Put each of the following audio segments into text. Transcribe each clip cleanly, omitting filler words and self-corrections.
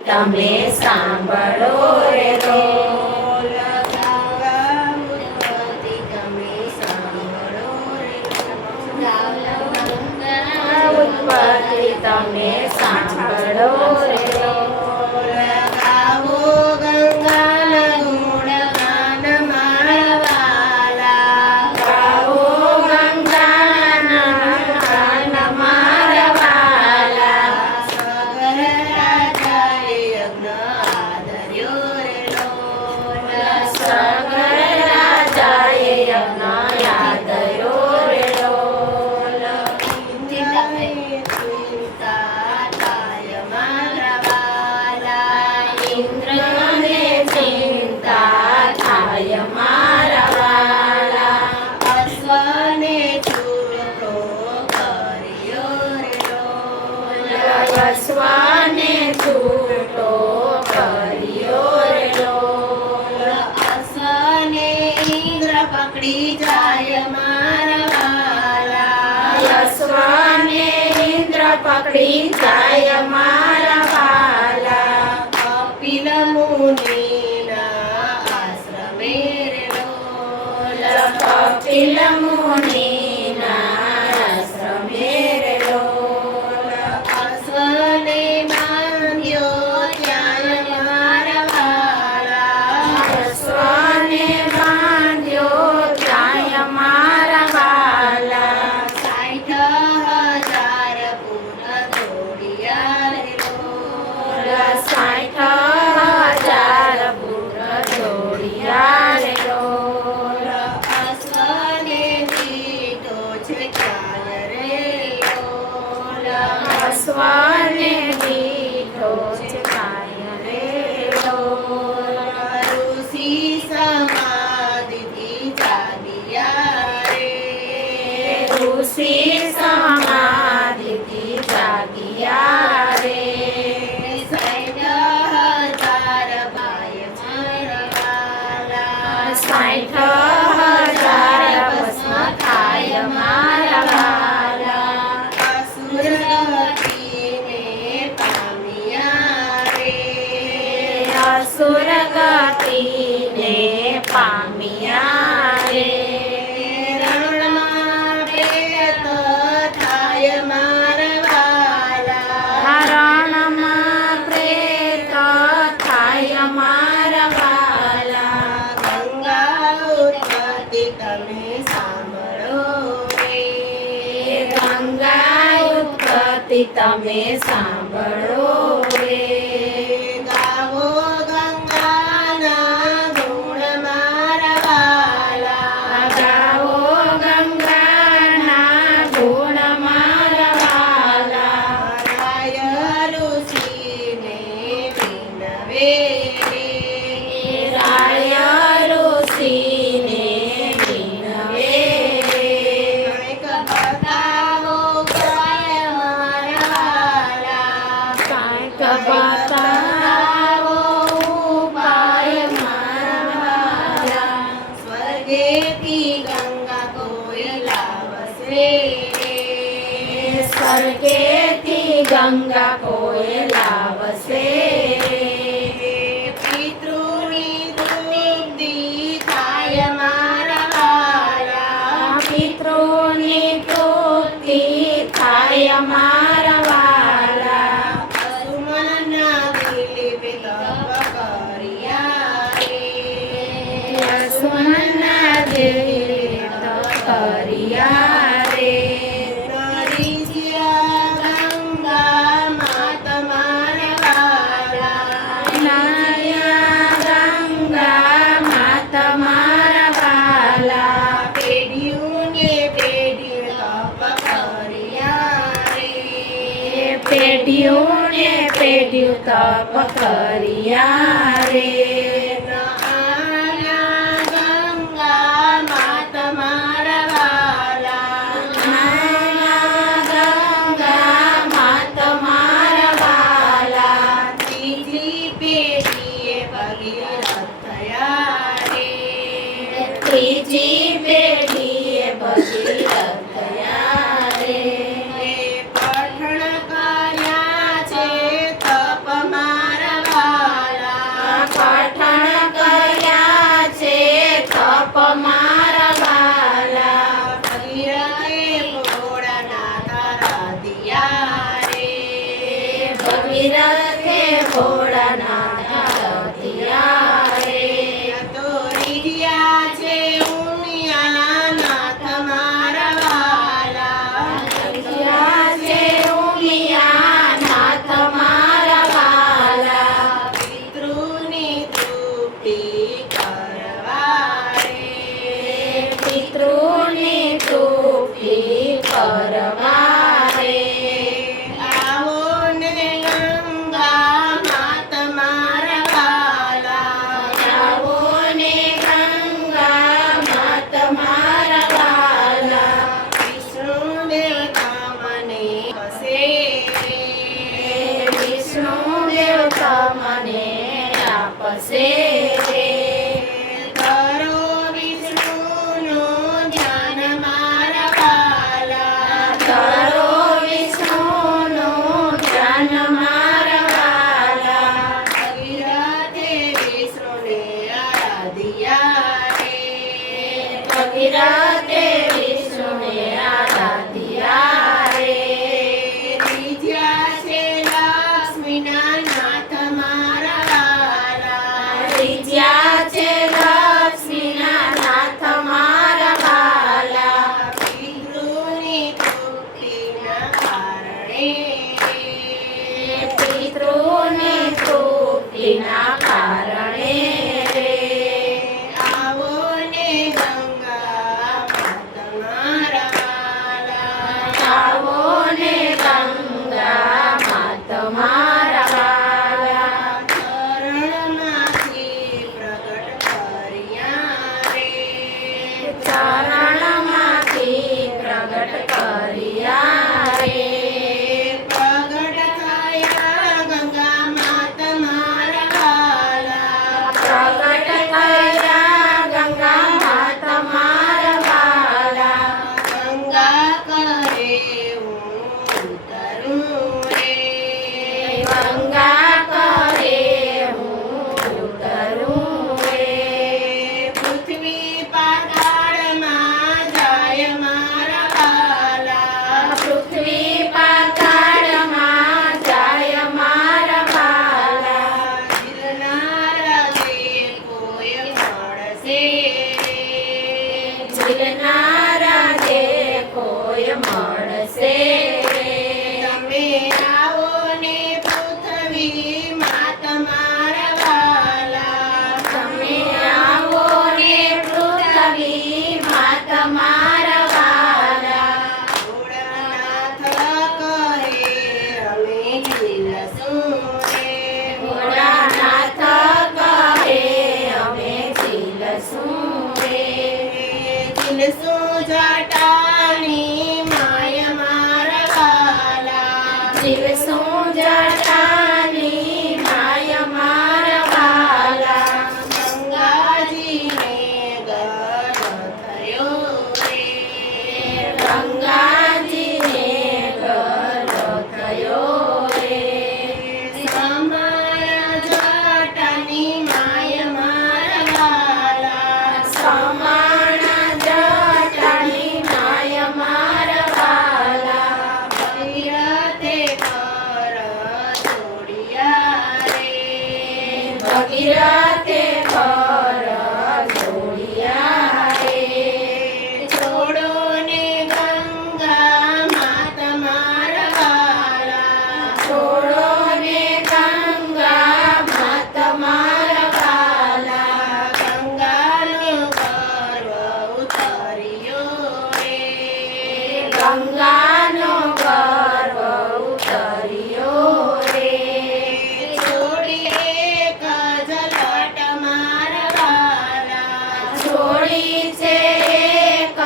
તમે સાંભળો રે લોલ ઉત્પત્તિ તમે સાંભળો રે લોલ ગાવો ગંગાના ગુણગાન મારા વાલા ગાવો ગંગાના ગાન મારા વાલા સગર રાજાએ યજ્ઞ આદર્યો રે લોલ સગર રાજાએ યજ્ઞ આદર્યો રે લોલ ઇન્દ્રને ચિંતા થાય મારા વાલા અશ્વને છૂટો કર્યો રે લોલ અશ્વને છૂટો કર્યો રે લોલ અશ્વને ઇન્દ્ર પકડી જાય મારા વાલા અશ્વને ઇન્દ્ર પકડી જાય મારા વાલા કપિલ મુનિના આશ્રમે રે લોલ કપિલ મુનિના આશ્રમે રે લોલ અશ્વને બાંધ્યો ત્યાં મારા વાલા અશ્વને બાંધ્યો ત્યાં મારા વાલા 60,000 પૂર્ણ દોડિયા રે લોલ 60,000 પૂર્ણ દોડિયા રે લોલ અશ્વને દીધો છે ક્યાં રે લોલ અશ્વને દીધો છે ક્યાં રે લોલ ઋષિ સમાધિથી જાગ્યા રે ઋષિ સમાધિથી જાગ્યા રે 60,000 ભાઈ મારા વાલા 60,000 ભસ્મ થાય મારા વાલા અસુર ગતિને પામ્યા રે અસુર ગતિને પામ્યા રે રણમાં પ્રેત થાય મારા વાલા રણમાં પ્રેત થાય મારા વાલા ગંગા ઉત્પત્તિ તમે સાંભળો રે ગંગા ઉત્પત્તિ તમે સાંભળો રે ગાવો ગંગાના ગુણ મારા વાલા ગાવો ગંગાના ગુણ મારા વાલા રાય ઋષિને વિનવે રે રાય ઋષિને વિનવે રે કંઈક બતાવો ઉપાય મારા વાલા કંઈક બતાવો ઉપાય મારા વાલા સ્વર્ગેથી ગંગા કોઈ લાવશે સ્વર્ગેથી ગંગા કોઈ લાવશે પિતૃની તૃપ્તિ થાય મારા વાલા પિતૃની તૃપ્તિ થાય મારા વાલા અસુમનના દિલીપે તપ કર્યા રે અસુમનના દિલીપે તપ કર્યા રે નરીજ્યા ગંગા માત મારા વાલા નયા ગંગા માત મારા વાલા પેઢીઓને પેઢી તપ કર્યા રે પેઢીઓને પેઢી તપ કર્યા રે ગંગા માત મારા વાલા ગંગા માત મારા વાલા ત્રીજી પેઢીએ ભગીરથ થયા રે ત્રીજી પેઢીએ ભગીરથ થયા રે પઠણ કર્યા છે તપ મારા મને આપશે રે. કરો વિષ્ણુનું ધ્યાન મારા વાલા, કરો વિષ્ણુનું ધ્યાન મારા વાલા. ભગીરથે વિષ્ણુને આરાધ્યા રે, ભગીરથે વિષ્ણુને આરાધ્યા રે. રીઝ્યા છે લક્ષ્મીના નાથ મારા વાલા, રીઝ્યા છે લક્ષ્મીના નાથ મારા વાલા. પિતૃની તૃપ્તિના કારણે, પિતૃની તૃપ્તિના કારણે રે. આવો ને ગંગા માત મારા વાલા, આવો ને ગંગા માત મારા વાલા. ચરણમાંથી પ્રગટ કર્યા રે, ચરણમાંથી પ્રગટ કર્યા રે. પ્રગટ થયા ગંગા માત મારા વાલા, પ્રગટ થયા ગંગા માત મારા વાલા. ગંગા કરે હું ઉતરું રે, ગંગા કરે હું ઉતરું રે. પૃથ્વી પાતાળમાં જાય મારા વાલા, પૃથ્વી પાતાળમાં જાય મારા વાલા. જીલનારા જે કોઈ મળશે, જીલનારા જે કોઈ મળશે. તમે આવો ને પૃથ્વી માત મારા વાલા, તમે આવો ને પૃથ્વી માત મારા વાલા. ભોળાનાથ કહે અમે ઝીલશું રે, ભોળાનાથ કહે અમે ઝીલશું રે. ઝીલશું જટાની માય મારા વાલા, ઝીલશું જટાની માય મારા વાલા. ગંગાજીને ગર્વ થયો રે, ગંગાજીને ગર્વ થયો રે. સમાયા જટાની માય મારા વાલા, સમાણા જટાની માય મારા વાલા. ભગીરથે કર જોડિયા રે, ભગીરથે કર જોડિયા રે. છોડો ને ગંગા માત મારા વાલા, છોડો ને ગંગા માત મારા વાલા. ગંગાનો ગર્વ ઉતર્યો રે, ગંગાનો ગર્વ ઉતર્યો રે. છોડી એક ઝલટ મારા વાલા, છોડી છે એક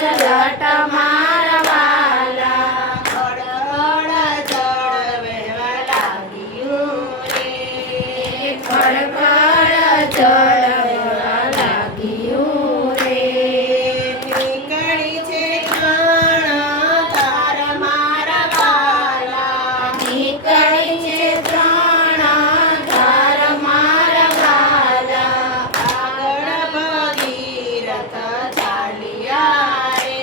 ઝલટ મારા વાલા. ખડખડ જળ વહેવા લાગ્યું રે, ખડખડ જળ વહેવા લાગ્યું રે. નીકળી છે ત્રણ તાર મારા વાલા, નીકળી છે ત્રણ તાર મારા વાલા. આગળ ભગીરથ ચાલ્યા રે,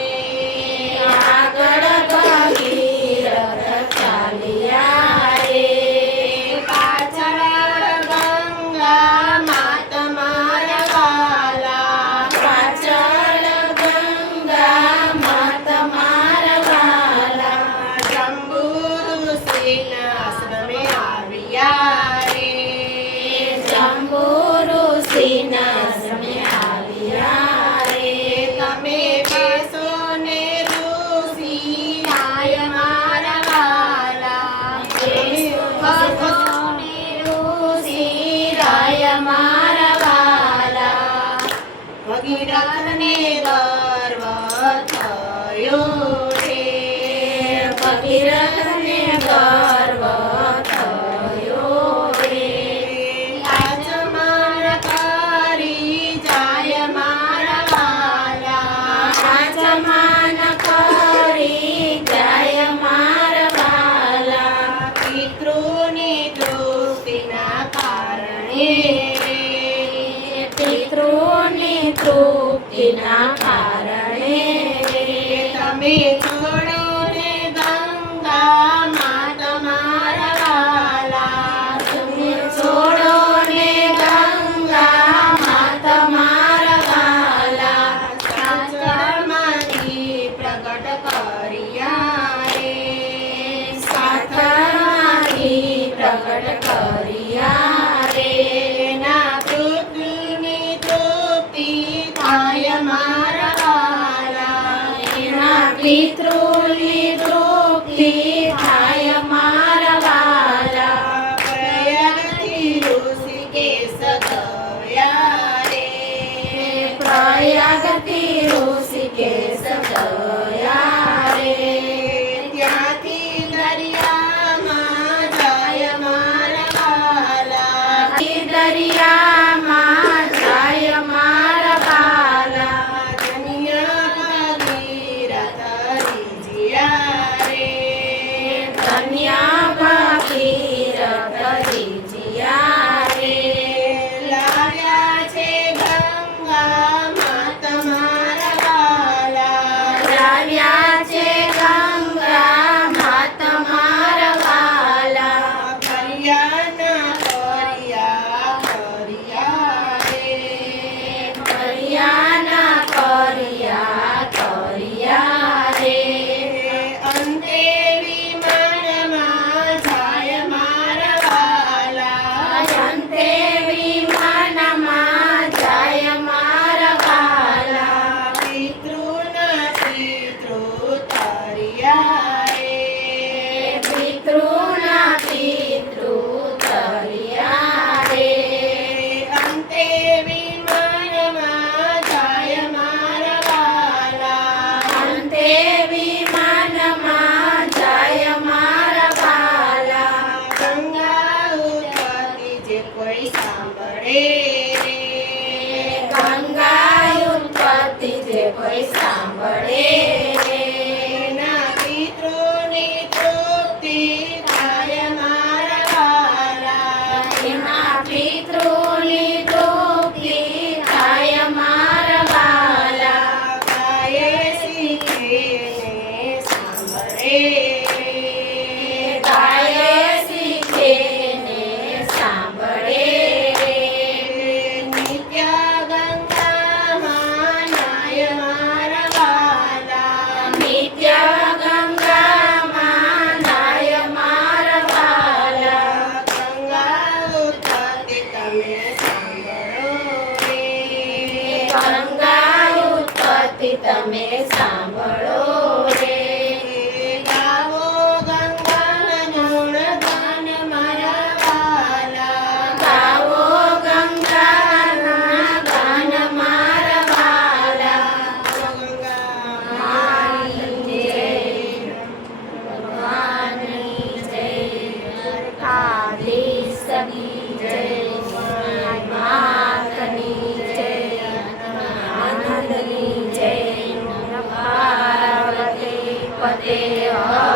આગળ ભગીરથ ચાલ્યા રે. પાછળ ગંગા માત મારા વાલા, પાછળ ગંગા માત મારા વાલા. જંબુ ઋષિના આશ્રમે આવ્યા રે, જંબુ ઋષિના આશ્રમે આવ્યા રે. તમે બેસો ને ઋષિ નાય મારા વાલા, બેસો ને ઋષિ રાય મારા વાલા. ભગીરથને ગર્વ થયો રે, ભગીરથને ગર્વ થયો રે. તૃપ્તિના કારણે તમે છોડો ને ગંગામાં તમારા વાલા. તમે છોડો ને ગંગામાં તમારા વાલા. સાચરમાંથી પ્રગટ કર્યા રે. સાચરમાંથી પ્રગટ કર્યા રે. એના પૃથ્વીની તૃપ્તિ થાય મારા વાલા. એના પિતૃની તૃપ્તિ થાય મારા વાલા. પ્રયાગથી ઋષિકેશ ગયા રે. પ્રયાગથી ઋષિકેશ ગયા રે. ત્યાંથી દરિયામાં જાય મારા વાલા. દરિયામાં જાય મારા વાલા. ધન્યા ભગીરથ રીઝિયા રે. ધન્યા ભગીરથ રીઝિયા રે. લાવ્યા છે ગંગામાં તમારા વાલા. લાવ્યા છે ગંગામાં તમારા વાલા. ફરિયાના કર્યા કર્યા રે. ફરિયાના કર્યા કર્યા રે. અંતે વિમાનમાં જાય મારા વાલા. અંતે વિમાનમાં જાય મારા વાલા. પિતૃના પિતૃ તર્યા રે. પિતૃના પિતૃ તર્યા રે. અંતે વિમાનમાં જાય મારા વાલા. અંતે વિમાનમાં જાય મારા વાલા. ગંગા ઉત્પત્તિ જે કોઈ સાંભળે રે. ગંગા ઉત્પત્તિ જે કોઈ સાંભળે રે. એના પિતૃની તૃપ્તિ થાય મારા વાલા. એના પિતૃની તૃપ્તિ થાય મારા વાલા. ગાયે શીખે ને સાંભળે રે. ગાયે શીખે ને સાંભળે રે. નિત્ય ગંગામાં નાય મારા વાલા. નિત્ય ગંગામાં નાય મારા વાલા. ગંગા ઉત્પત્તિ તમે સાંભળો રે. ગંગા ઉત્પત્તિ તમે સાંભળો રે. ગાવો ગંગાના ગુણગાન મારા વાલા. ગાવો ગંગાના ગાન મારા વાલા. માની જય, ભગવાનની જય, કાલી સગી જય, માતની જય, આનંદની જય, પાર્વતી પતે હર